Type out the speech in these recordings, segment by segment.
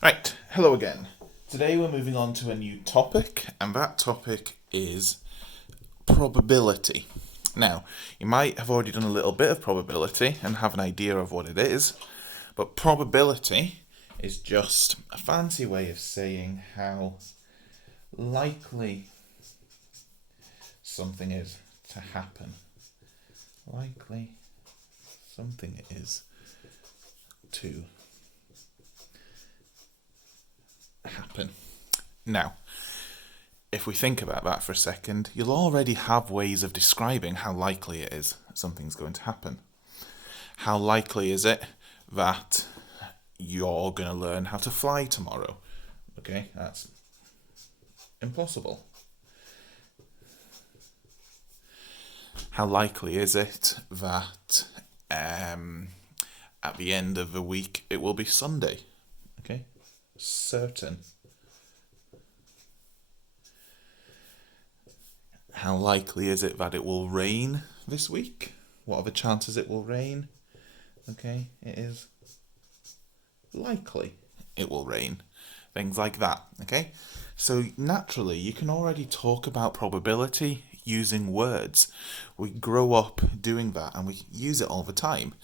Right, hello again. Today we're moving on to a new topic, and that topic is probability. Now, you might have already done a little bit of probability and have an idea of what it is, but probability is just a fancy way of saying how likely something is to happen. Likely something is to happen. Now, if we think about that for a second, you'll already have ways of describing how likely it is something's going to happen. How likely is it that you're going to learn how to fly tomorrow? Okay, that's impossible. How likely is it that at the end of the week it will be Sunday? Okay, certain. How likely is it that it will rain this week? What are the chances it will rain? Okay, it is likely it will rain. Things like that, okay? So naturally, you can already talk about probability using words. We grow up doing that and we use it all the time.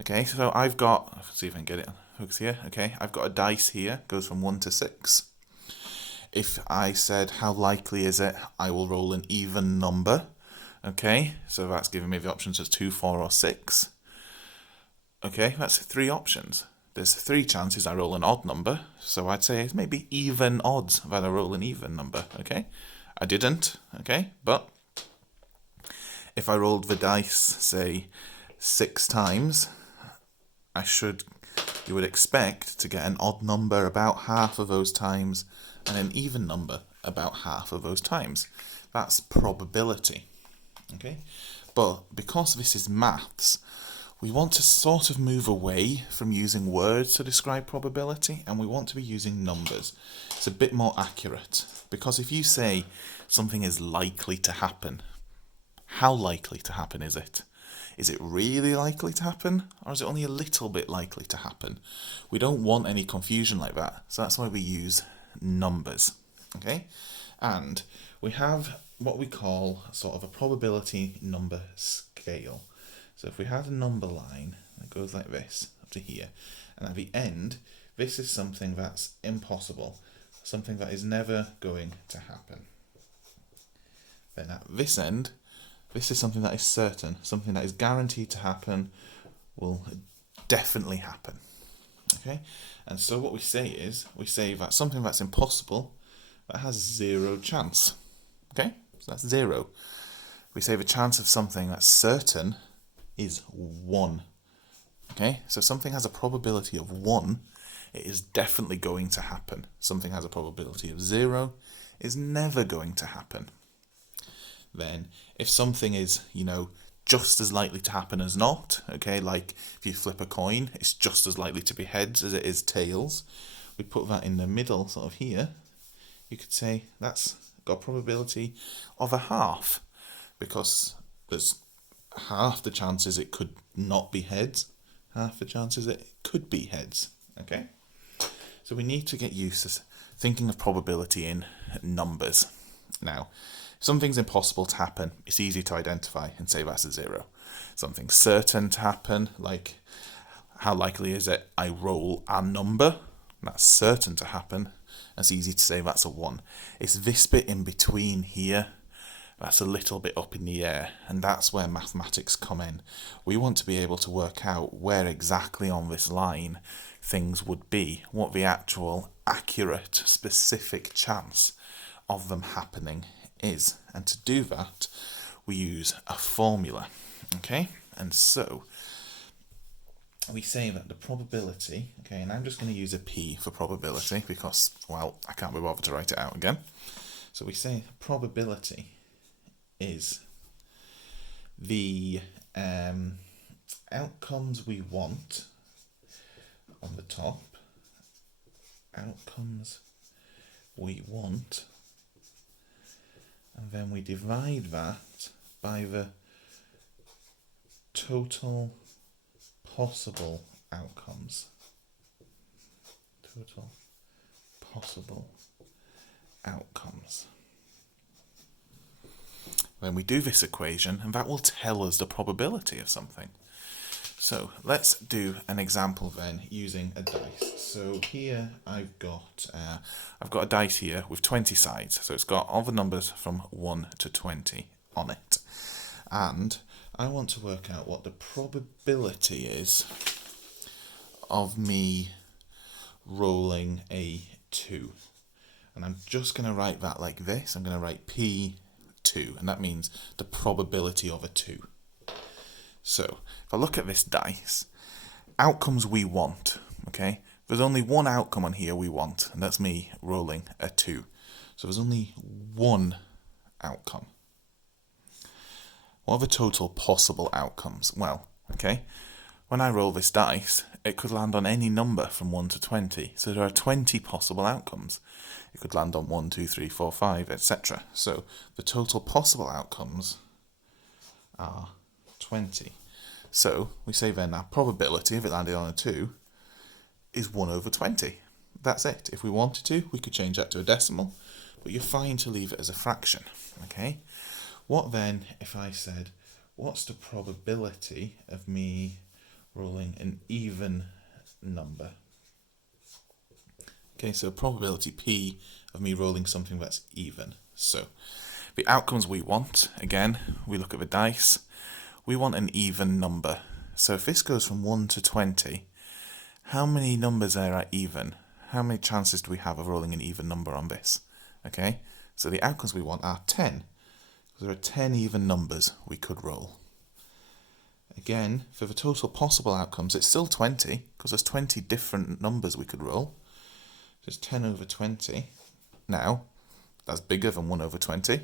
Okay, so I've got, let's see if I can get it hooks here. Okay, I've got a dice here, goes from 1 to 6. If I said, how likely is it I will roll an even number? Okay, so that's giving me the options as 2, 4, or 6. Okay, that's 3 options. There's 3 chances I roll an odd number, so I'd say it's maybe even odds that I roll an even number, okay? I didn't, okay? But if I rolled the dice, say, 6 times, you would expect to get an odd number about half of those times and an even number about half of those times. That's probability, okay? But because this is maths, we want to sort of move away from using words to describe probability and we want to be using numbers. It's a bit more accurate because if you say something is likely to happen, how likely to happen is it? Is it really likely to happen or is it only a little bit likely to happen? We don't want any confusion like that, so that's why we use numbers. Okay? And we have what we call sort of a probability number scale. So if we had a number line that goes like this up to here, and at the end, this is something that's impossible, something that is never going to happen. Then at this end, this is something that is certain, something that is guaranteed to happen, will definitely happen. Okay? And so what we say that something that's impossible, that has 0 chance. Okay? So that's 0. We say the chance of something that's certain is 1. Okay, so something has a probability of 1, it is definitely going to happen. Something has a probability of 0, is never going to happen. Then, if something is, just as likely to happen as not, okay, like if you flip a coin, it's just as likely to be heads as it is tails. We put that in the middle, sort of here. You could say that's got a probability of a half, because there's half the chances it could not be heads, half the chances it could be heads. Okay? So we need to get used to thinking of probability in numbers. Now, if something's impossible to happen, it's easy to identify and say that's a 0. Something's certain to happen, like how likely is it I roll a number? That's certain to happen. That's easy to say that's a 1. It's this bit in between here that's a little bit up in the air, and that's where mathematics come in. We want to be able to work out where exactly on this line things would be, what the actual accurate, specific chance of them happening is. And to do that, we use a formula. Okay? And so we say that the probability, okay, and I'm just going to use a P for probability because, well, I can't be bothered to write it out again. So we say probability is the outcomes we want on the top, outcomes we want, and then we divide that by the total possible outcomes. Total possible outcomes. Then we do this equation, and that will tell us the probability of something. So let's do an example then using a dice. So here I've got a dice here with 20 sides. So it's got all the numbers from 1 to 20 on it. And I want to work out what the probability is of me rolling a 2. And I'm just going to write that like this. I'm going to write P2, and that means the probability of a 2. So if I look at this dice, outcomes we want, okay? There's only one outcome on here we want, and that's me rolling a 2. So there's only one outcome. What are the total possible outcomes? Well, okay, when I roll this dice, it could land on any number from 1 to 20. So there are 20 possible outcomes. It could land on 1, 2, 3, 4, 5, etc. So the total possible outcomes are 20. So we say then our probability of it landing on a 2 is 1 over 20. That's it. If we wanted to, we could change that to a decimal, but you're fine to leave it as a fraction. Okay. What then if I said, what's the probability of me rolling an even number? Okay, so probability P of me rolling something that's even. So the outcomes we want, again, we look at the dice. We want an even number. So if this goes from 1 to 20, how many numbers are even? How many chances do we have of rolling an even number on this? Okay, so the outcomes we want are 10. There are 10 even numbers we could roll. Again, for the total possible outcomes, it's still 20, because there's 20 different numbers we could roll. Just 10 over 20. Now, that's bigger than 1 over 20.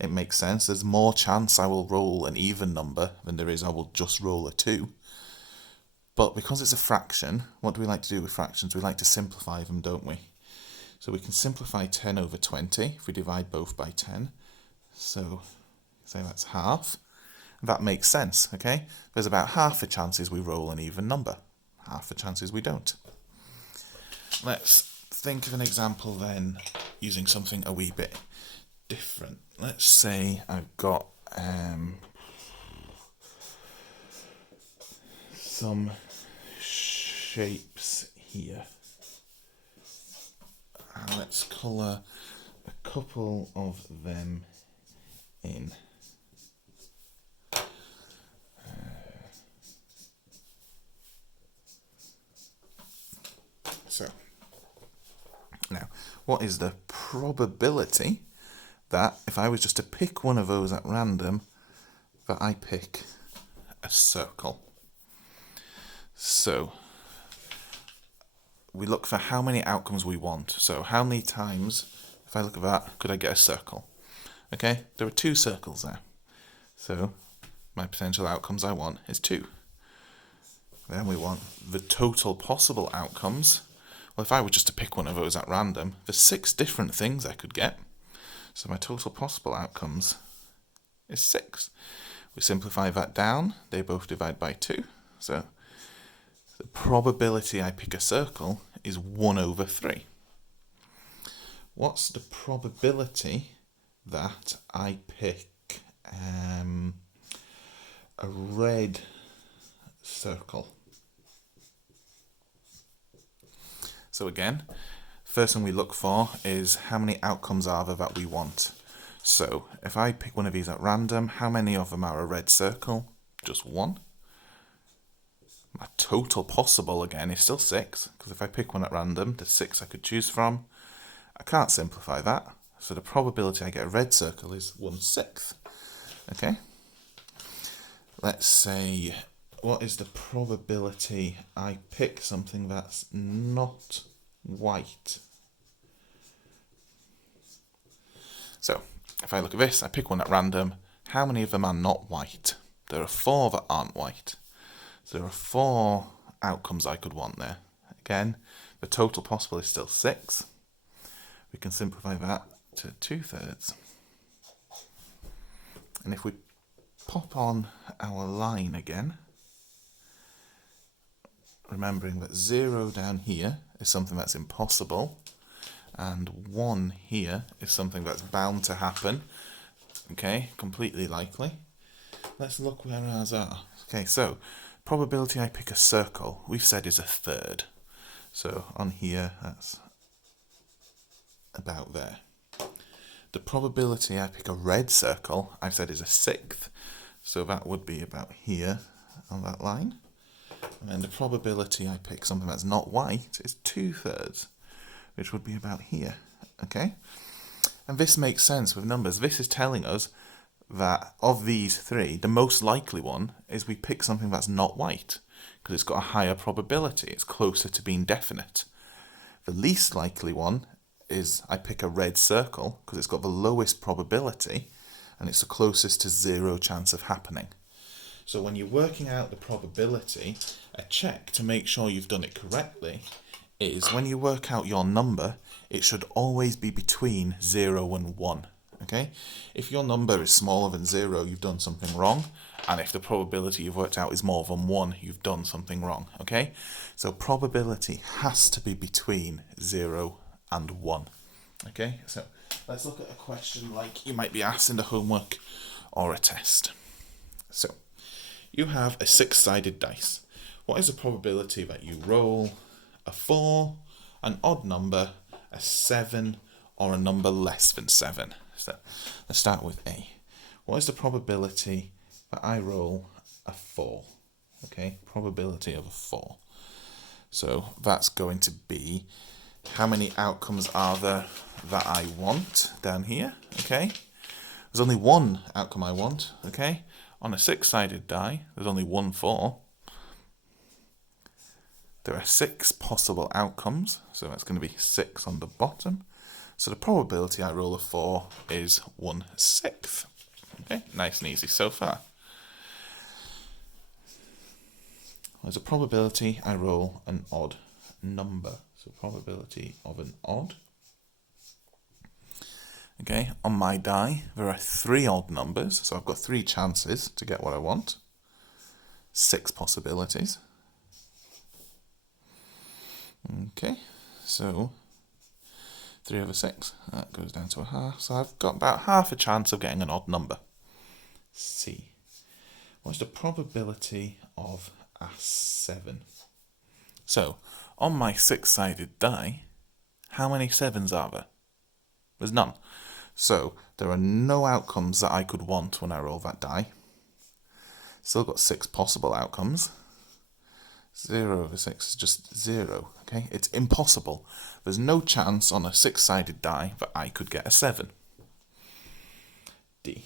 It makes sense. There's more chance I will roll an even number than there is I will just roll a 2. But because it's a fraction, what do we like to do with fractions? We like to simplify them, don't we? So we can simplify 10 over 20 if we divide both by 10. So say that's half. That makes sense, okay? There's about half the chances we roll an even number. Half the chances we don't. Let's think of an example then using something a wee bit different. Let's say I've got some shapes here. And let's colour a couple of them in. So, now, what is the probability that if I was just to pick one of those at random, that I pick a circle? So, we look for how many outcomes we want. So, how many times, if I look at that, could I get a circle? Okay, there are 2 circles there. So, my potential outcomes I want is 2. Then we want the total possible outcomes. Well, if I were just to pick one of those at random, there's 6 different things I could get. So my total possible outcomes is 6. We simplify that down. They both divide by 2. So the probability I pick a circle is 1 over 3. What's the probability that I pick a red circle? So again, first thing we look for is how many outcomes are there that we want. So if I pick one of these at random, how many of them are a red circle? Just 1. My total possible, again, is still 6, because if I pick one at random, there's 6 I could choose from. I can't simplify that, so the probability I get a red circle is 1/6. Okay? Let's say, what is the probability I pick something that's not white? So, if I look at this, I pick one at random. How many of them are not white? There are 4 that aren't white. So there are 4 outcomes I could want there. Again, the total possible is still 6. We can simplify that to 2/3. And if we pop on our line again, remembering that 0 down here is something that's impossible, and 1 here is something that's bound to happen. Okay, completely likely. Let's look where ours are. Okay, so probability I pick a circle, we've said is a third. So on here, that's about there. The probability I pick a red circle, I've said is a sixth. So that would be about here on that line. And then the probability I pick something that's not white is 2/3, which would be about here. Okay? And this makes sense with numbers. This is telling us that of these three, the most likely one is we pick something that's not white, because it's got a higher probability. It's closer to being definite. The least likely one is I pick a red circle, because it's got the lowest probability, and it's the closest to 0 chance of happening. So when you're working out the probability, a check to make sure you've done it correctly is when you work out your number, it should always be between 0 and 1. Okay? If your number is smaller than 0, you've done something wrong. And if the probability you've worked out is more than 1, you've done something wrong. Okay? So probability has to be between 0 and 1. Okay? So let's look at a question like you might be asked in the homework or a test. So you have a 6-sided dice. What is the probability that you roll a 4, an odd number, a 7, or a number less than 7? So let's start with A. What is the probability that I roll a 4? Okay, probability of a 4. So that's going to be how many outcomes are there that I want down here. Okay, there's only one outcome I want. Okay, on a 6-sided die, there's only one 4. There are 6 possible outcomes, so that's going to be 6 on the bottom. So the probability I roll a 4 is 1/6. Okay, nice and easy so far. There's a probability I roll an odd number. So probability of an odd. Okay, on my die, there are 3 odd numbers, so I've got 3 chances to get what I want. 6 possibilities. Okay, so 3 over 6, that goes down to a half, so I've got about half a chance of getting an odd number. C. What's the probability of a 7? So, on my 6-sided die, how many 7s are there? There's none. So, there are no outcomes that I could want when I roll that die. Still got 6 possible outcomes. 0 over 6 is just 0, okay? It's impossible. There's no chance on a 6-sided die that I could get a 7. D.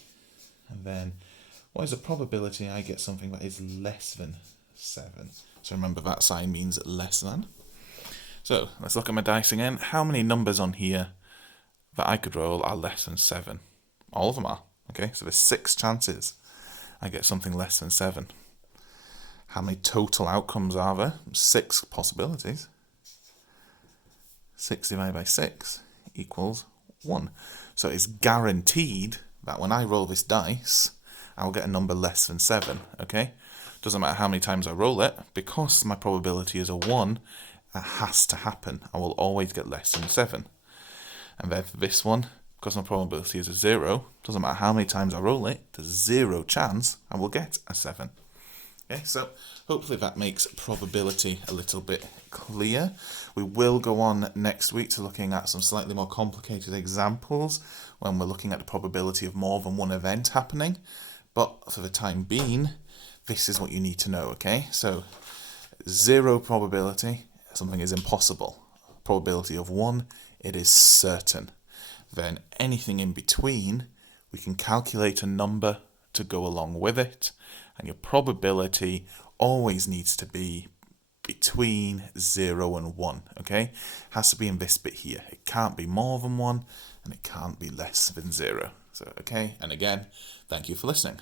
And then, what is the probability I get something that is less than 7? So remember that sign means less than. So, let's look at my dice again. How many numbers on here that I could roll are less than 7? All of them are, okay? So there's 6 chances I get something less than 7. How many total outcomes are there? 6 possibilities. 6 divided by 6 equals 1. So it's guaranteed that when I roll this dice, I'll get a number less than 7, okay? Doesn't matter how many times I roll it, because my probability is a 1, it has to happen. I will always get less than 7. And then for this one, because my probability is a 0, doesn't matter how many times I roll it, there's 0 chance I will get a 7. Okay, so hopefully that makes probability a little bit clear. We will go on next week to looking at some slightly more complicated examples when we're looking at the probability of more than one event happening. But for the time being, this is what you need to know, okay? So 0 probability, something is impossible. Probability of 1, it is certain. Then anything in between, we can calculate a number to go along with it. And your probability always needs to be between 0 and 1, okay? Has to be in this bit here. It can't be more than 1, and it can't be less than 0. So, okay, and again, thank you for listening.